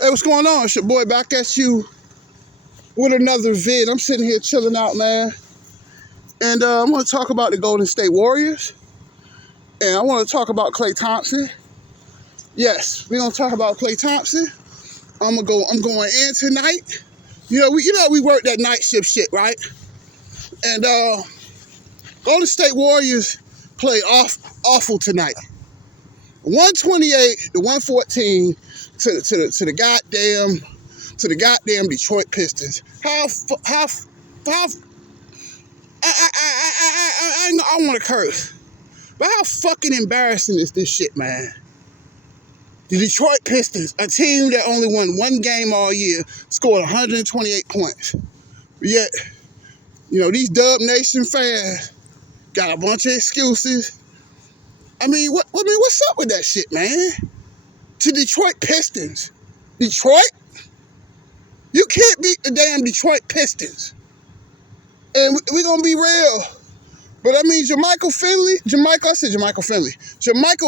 Hey, what's going on? It's your boy back at you with another vid. I'm sitting here chilling out, man. And I'm going to talk about the Golden State Warriors. And I want to talk about Klay Thompson. Yes, we're going to talk about Klay Thompson. I'm going in tonight. We work that night shift shit, right? And Golden State Warriors play awful tonight. 128 to 114 to the goddamn Detroit Pistons. I want to curse, but how fucking embarrassing is this shit, man? The Detroit Pistons, a team that only won one game all year, scored 128 points. Yet, these Dub Nation fans got a bunch of excuses. What's up with that shit, man? To Detroit Pistons. Detroit? You can't beat the damn Detroit Pistons. And we're going to be real. But Jermichael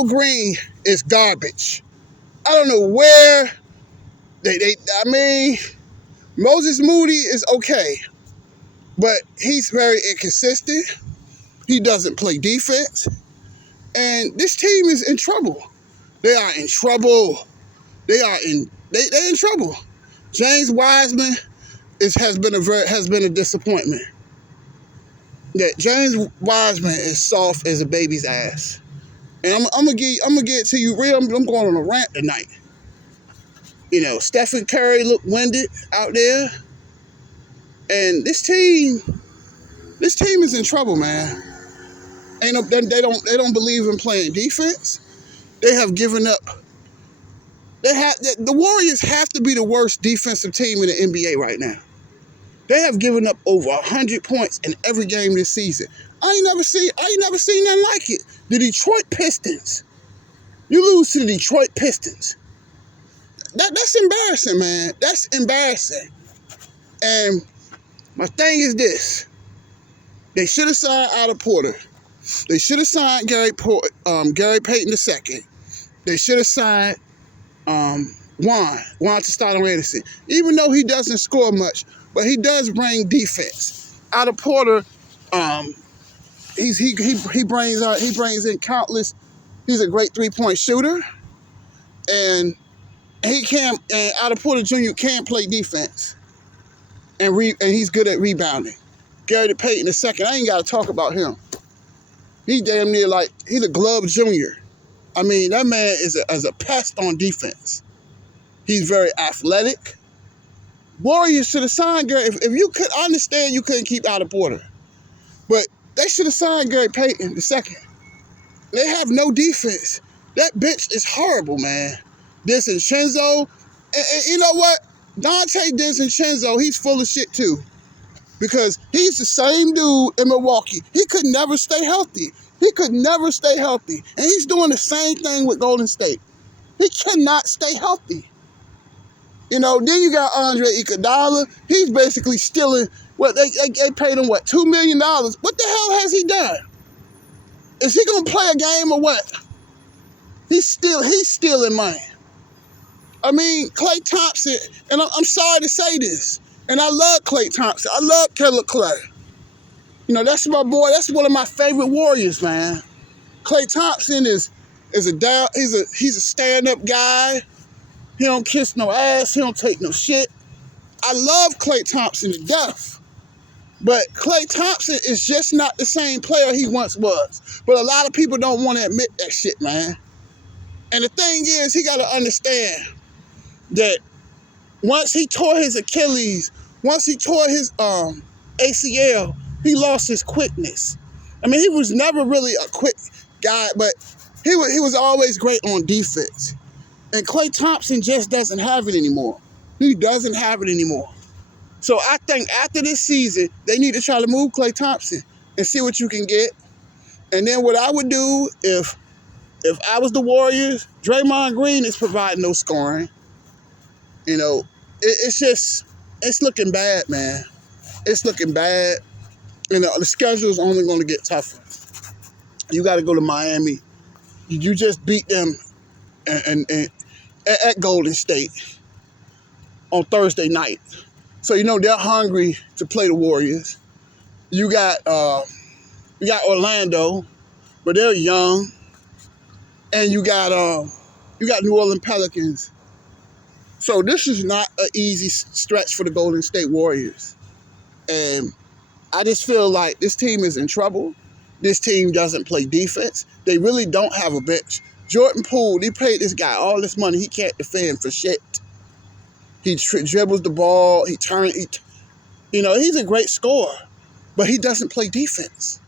Green is garbage. I don't know where Moses Moody is okay. But he's very inconsistent. He doesn't play defense. And this team is in trouble. They are in trouble. They're in trouble. James Wiseman has been a disappointment. That James Wiseman is soft as a baby's ass. And I'm gonna get it to you real. I'm going on a rant tonight. Stephen Curry looked winded out there. And this team is in trouble, man. They don't believe in playing defense. They have given up. The Warriors have to be the worst defensive team in the NBA right now. They have given up over 100 points in every game this season. I ain't never seen nothing like it. The Detroit Pistons. You lose to the Detroit Pistons. That's embarrassing, man. That's embarrassing. And my thing is this. They should have signed Otto Porter. They should have signed Gary Payton II. They should have signed Juan Toscano Anderson. Even though he doesn't score much, but he does bring defense. Otto Porter, he brings in countless. He's a great 3-point shooter, and Otto Porter Jr. can play defense, and he's good at rebounding. Gary Payton II, I ain't got to talk about him. He damn near he's a glove junior. That man is a pest on defense. He's very athletic. Warriors should have signed Gary. If you could understand, you couldn't keep Otto Porter. But they should have signed Gary Payton II. They have no defense. That bitch is horrible, man. DiVincenzo. And you know what? Dante DiVincenzo, he's full of shit too. Because he's the same dude in Milwaukee. He could never stay healthy. And he's doing the same thing with Golden State. He cannot stay healthy. Then you got Andre Iguodala. He's basically stealing. They paid him $2 million. What the hell has he done? Is he gonna play a game or what? He's stealing money. Klay Thompson, and I'm sorry to say this, and I love Klay Thompson. I love Killer Klay. That's my boy. That's one of my favorite Warriors, man. Klay Thompson is a stand-up guy. He don't kiss no ass. He don't take no shit. I love Klay Thompson to death. But Klay Thompson is just not the same player he once was. But a lot of people don't want to admit that shit, man. And the thing is, he got to understand that once he tore his Achilles, once he tore his ACL, he lost his quickness. He was never really a quick guy, but he was always great on defense. And Klay Thompson just doesn't have it anymore. He doesn't have it anymore. So I think after this season, they need to try to move Klay Thompson and see what you can get. And then what I would do if I was the Warriors, Draymond Green is providing no scoring. It's looking bad, man. It's looking bad. The schedule is only going to get tougher. You got to go to Miami. You just beat them and at Golden State. on Thursday night. So you know they're hungry to play the Warriors. You got Orlando, but they're young, and you got New Orleans Pelicans. So this is not an easy stretch for the Golden State Warriors, and I just feel like this team is in trouble. This team doesn't play defense. They really don't have a bench. Jordan Poole, they paid this guy all this money. He can't defend for shit. He dribbles the ball. He's a great scorer, but he doesn't play defense.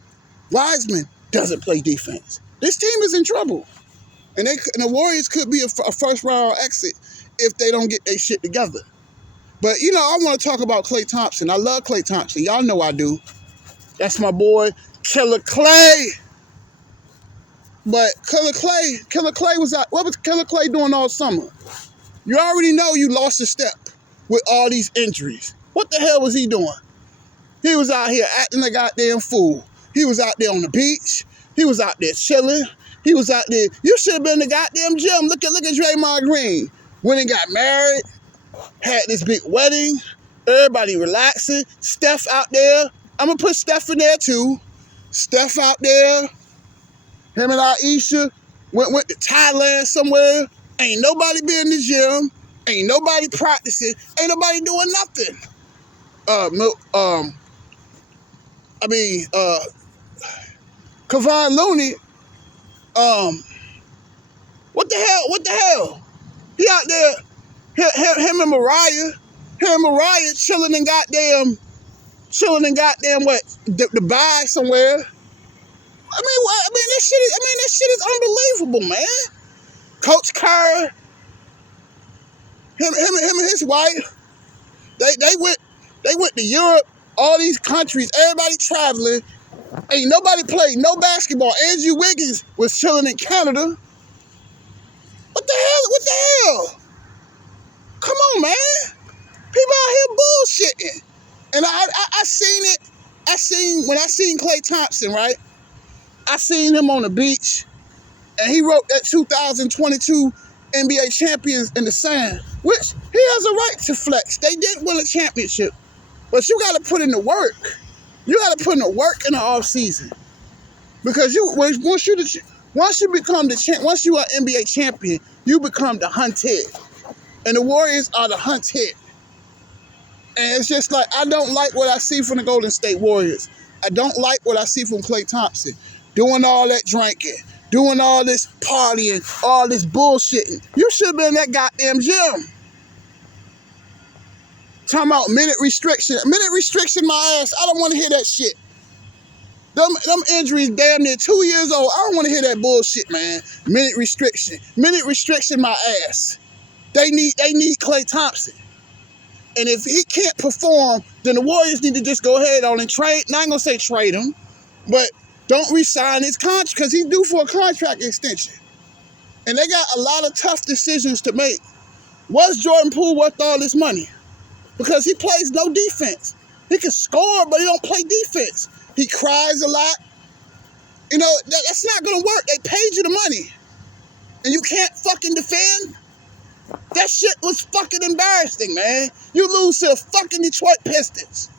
Wiseman doesn't play defense. This team is in trouble. And the Warriors could be a first-round exit if they don't get their shit together. But, I want to talk about Klay Thompson. I love Klay Thompson. Y'all know I do. That's my boy, Killer Klay. But Killer Klay was out. What was Killer Klay doing all summer? You already know you lost a step with all these injuries. What the hell was he doing? He was out here acting a goddamn fool. He was out there on the beach. He was out there chilling. He was out there. You should have been in the goddamn gym. Look at Draymond Green. Went and got married. Had this big wedding. Everybody relaxing. Steph out there. I'm going to put Steph in there too. Steph out there. Him and Aisha went to Thailand somewhere. Ain't nobody be in the gym. Ain't nobody practicing. Ain't nobody doing nothing. Kevon Looney, what the hell? He out there, him and Mariah chilling in goddamn what, Dubai somewhere. This shit is unbelievable, man. Coach Kerr, him and his wife, they went to Europe, all these countries, everybody traveling. Ain't nobody played no basketball. Andrew Wiggins was chilling in Canada. What the hell? Come on, man. People out here bullshitting. And I seen it. When I seen Klay Thompson, right? I seen him on the beach, and he wrote that 2022 NBA champions in the sand, which he has a right to flex. They did win a championship, but you got to put in the work. You got to put in the work in the off season, because once you become once you are NBA champion, you become the hunted, and the Warriors are the hunted. And it's just like, I don't like what I see from the Golden State Warriors. I don't like what I see from Klay Thompson, doing all that drinking, doing all this partying, all this bullshitting. You should have been in that goddamn gym. Talking about minute restriction. Minute restriction my ass. I don't want to hear that shit. Them injuries damn near 2 years old. I don't want to hear that bullshit, man. Minute restriction. Minute restriction my ass. They need Klay Thompson. And if he can't perform, then the Warriors need to just go ahead on and trade. Not going to say trade him, but don't re-sign his contract, because he's due for a contract extension. And they got a lot of tough decisions to make. Was Jordan Poole worth all this money? Because he plays no defense. He can score, but he don't play defense. He cries a lot. That's not going to work. They paid you the money, and you can't fucking defend? That shit was fucking embarrassing, man. You lose to the fucking Detroit Pistons.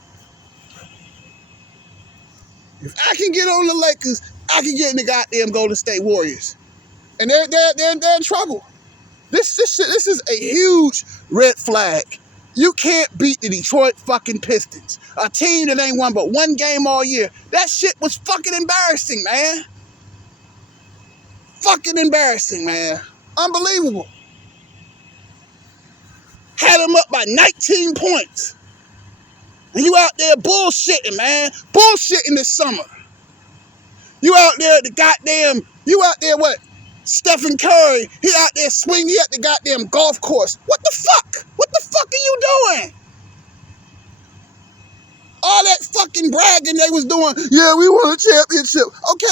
If I can get on the Lakers, I can get in the goddamn Golden State Warriors. And they're in trouble. This is a huge red flag. You can't beat the Detroit fucking Pistons, a team that ain't won but one game all year. That shit was fucking embarrassing, man. Fucking embarrassing, man. Unbelievable. Had them up by 19 points. And you out there bullshitting, man. Bullshitting this summer. You out there what? Stephen Curry, he out there swinging, he at the goddamn golf course. What the fuck? What the fuck are you doing? All that fucking bragging they was doing, yeah, we won a championship. Okay,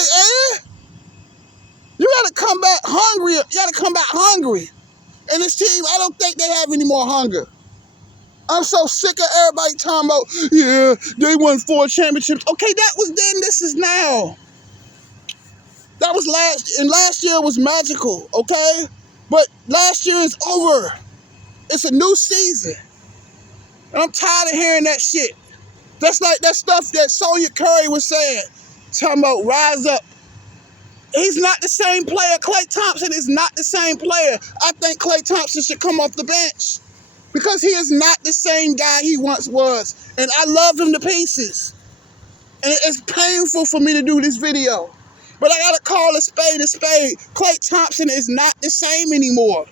you gotta come back hungry. You gotta come back hungry. And this team, I don't think they have any more hunger. I'm so sick of everybody talking about, yeah, they won 4 championships. Okay, that was then, this is now. That was last year was magical, okay? But last year is over. It's a new season. And I'm tired of hearing that shit. That's like that stuff that Sonya Curry was saying. Talking about rise up. He's not the same player. Klay Thompson is not the same player. I think Klay Thompson should come off the bench because he is not the same guy he once was. And I love him to pieces. And it's painful for me to do this video. But I gotta call a spade a spade. Klay Thompson is not the same anymore.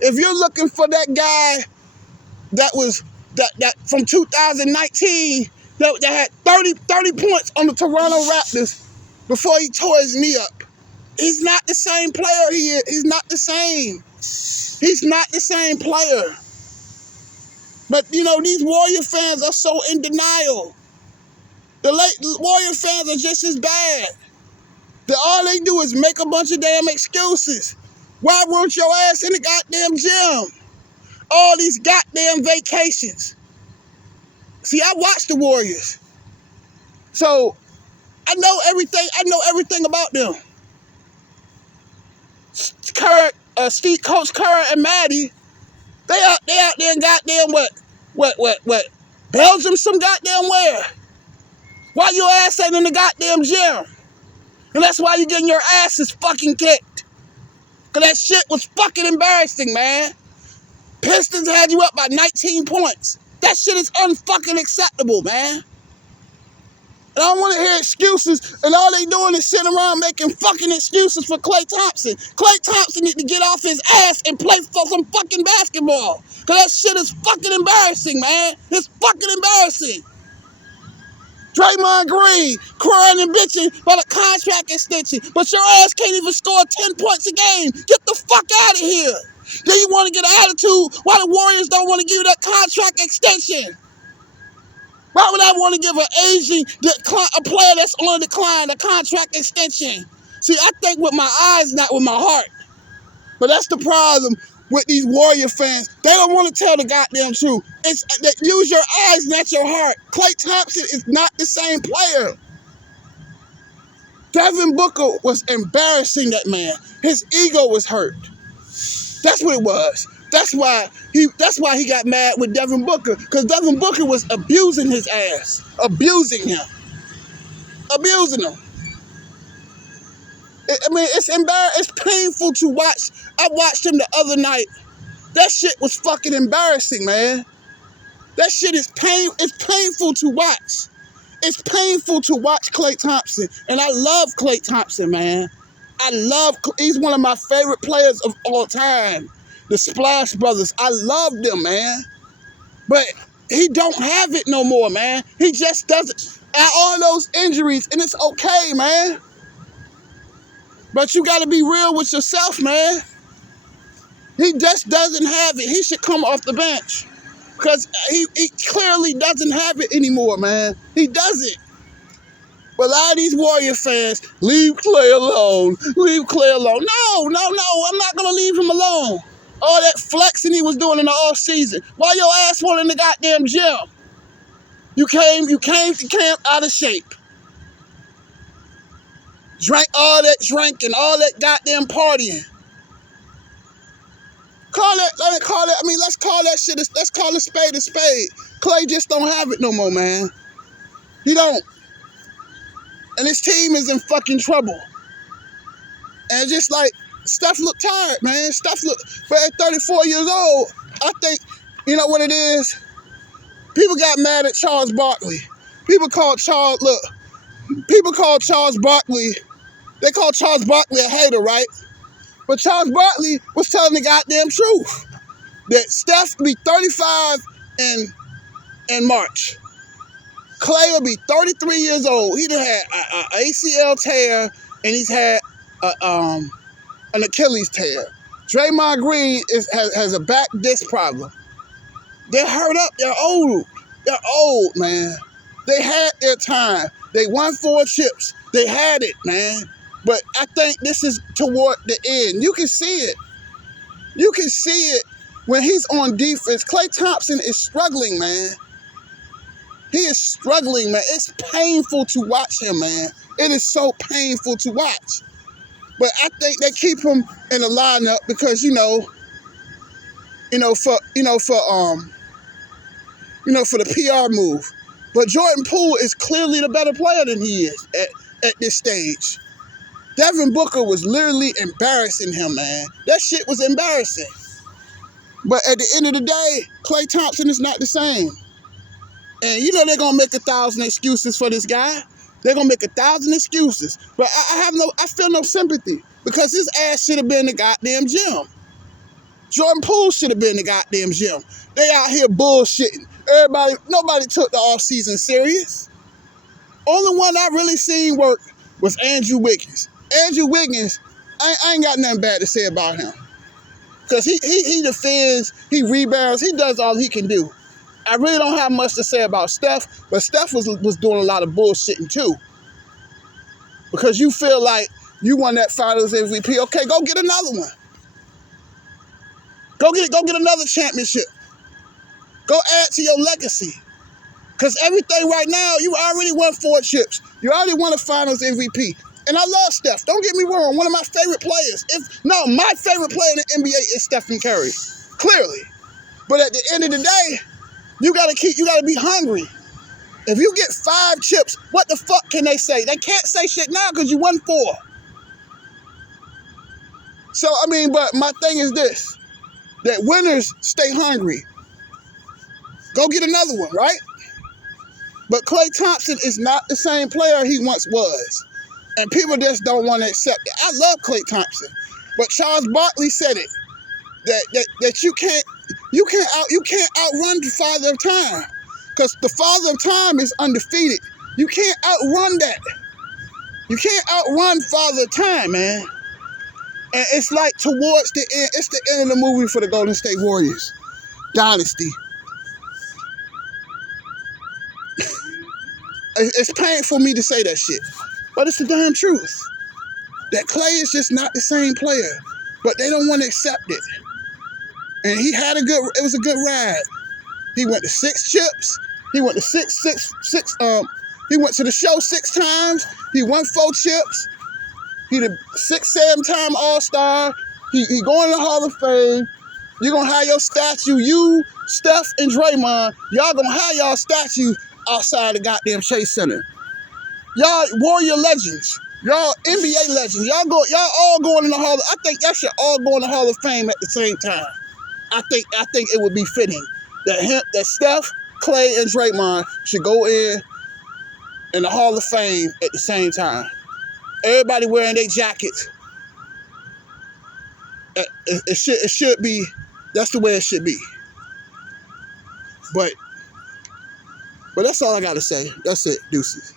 If you're looking for that guy that was that from 2019 that had 30 points on the Toronto Raptors before he tore his knee up, he's not the same player he is. He's not the same. He's not the same player. But, you know, these Warrior fans are so in denial. The Warrior fans are just as bad. All they do is make a bunch of damn excuses. Why weren't your ass in the goddamn gym? All these goddamn vacations. See, I watch the Warriors. So, I know everything about them. Coach Kerr and Maddie, they out there in goddamn what? Belgium some goddamn where? Why your ass ain't in the goddamn gym? And that's why you getting your asses fucking kicked. Cause that shit was fucking embarrassing, man. Pistons had you up by 19 points. That shit is unfucking acceptable, man. And I don't want to hear excuses, and all they doing is sitting around making fucking excuses for Klay Thompson. Klay Thompson need to get off his ass and play for some fucking basketball. Cause that shit is fucking embarrassing, man. It's fucking embarrassing. Draymond Green crying and bitching about a contract extension, but your ass can't even score 10 points a game. Get the fuck out of here. Then you want to get an attitude why the Warriors don't want to give you that contract extension. Why would I want to give an aging a player that's on decline a contract extension? See, I think with my eyes, not with my heart. But that's the problem with these Warrior fans. They don't want to tell the goddamn truth. Use your eyes, not your heart. Klay Thompson is not the same player. Devin Booker was embarrassing that man. His ego was hurt. That's what it was. That's why he got mad with Devin Booker, because Devin Booker was abusing his ass. Abusing him. Abusing him. It's embarrassing. It's painful to watch. I watched him the other night. That shit was fucking embarrassing, man. That shit is it's painful to watch. It's painful to watch Klay Thompson. And I love Klay Thompson, man. He's one of my favorite players of all time. The Splash Brothers. I love them, man. But he don't have it no more, man. He just doesn't. At all those injuries, and it's okay, man. But you got to be real with yourself, man. He just doesn't have it. He should come off the bench. Because he clearly doesn't have it anymore, man. He doesn't. But a lot of these Warrior fans, leave Klay alone. Leave Klay alone. No. I'm not going to leave him alone. All that flexing he was doing in the off season. Why your ass wasn't in the goddamn gym? You came to camp out of shape. Drank all that drinking, all that goddamn partying. Let's call that shit, let's call a spade a spade. Klay just don't have it no more, man. He don't. And his team is in fucking trouble. And just like, Steph look tired, man. But at 34 years old, I think, you know what it is? People got mad at Charles Barkley. People called Charles Barkley, they called Charles Barkley a hater, right? But Charles Barkley was telling the goddamn truth. That Steph will be 35 in March. Klay will be 33 years old. He done had an ACL tear, and he's had an Achilles tear. Draymond Green has a back disc problem. They're hurt up. They're old. They're old, man. They had their time. They won 4 chips. They had it, man. But I think this is toward the end. You can see it. You can see it when he's on defense. Klay Thompson is struggling, man. He is struggling, man. It's painful to watch him, man. It is so painful to watch. But I think they keep him in the lineup because, for the PR move. But Jordan Poole is clearly the better player than he is at this stage. Devin Booker was literally embarrassing him, man. That shit was embarrassing. But at the end of the day, Klay Thompson is not the same. And they're going to make 1,000 excuses for this guy. They're going to make 1,000 excuses. But I feel no sympathy because his ass should have been in the goddamn gym. Jordan Poole should have been in the goddamn gym. They out here bullshitting. Nobody took the offseason serious. Only one I really seen work was Andrew Wiggins. Andrew Wiggins, I ain't got nothing bad to say about him. Because he defends, he rebounds, he does all he can do. I really don't have much to say about Steph, but Steph was doing a lot of bullshitting too. Because you feel like you won that Finals MVP. Okay, go get another one. Go get another championship. Go add to your legacy. Because everything right now, you already won 4 chips. You already won a Finals MVP. And I love Steph. Don't get me wrong. One of my favorite players. My favorite player in the NBA is Stephen Curry. Clearly. But at the end of the day, you gotta be hungry. If you get 5 chips, what the fuck can they say? They can't say shit now because you won 4. So, but my thing is this, that winners stay hungry. Go get another one, right? But Klay Thompson is not the same player he once was. And people just don't want to accept it. I love Klay Thompson. But Charles Barkley said it, that you can't outrun the Father of Time. Because the Father of Time is undefeated. You can't outrun that. You can't outrun Father of Time, man. And it's like towards the end, it's the end of the movie for the Golden State Warriors. Dynasty. It's painful for me to say that shit. But it's the damn truth. That Klay is just not the same player. But they don't want to accept it. And it was a good ride. He went to 6 chips. He went to he went to the show 6 times. He won 4 chips. He the 6, 7-time All-Star. He going to the Hall of Fame. You're going to have your statue. You, Steph, and Draymond, y'all going to have y'all statue outside the goddamn Chase Center. Y'all Warrior legends. Y'all NBA legends. Y'all all going in the Hall of Fame. I think y'all should all go in the Hall of Fame at the same time. I think it would be fitting that Steph, Klay, and Draymond should go in the Hall of Fame at the same time. Everybody wearing their jackets. It should be. That's the way it should be. But that's all I got to say. That's it. Deuces.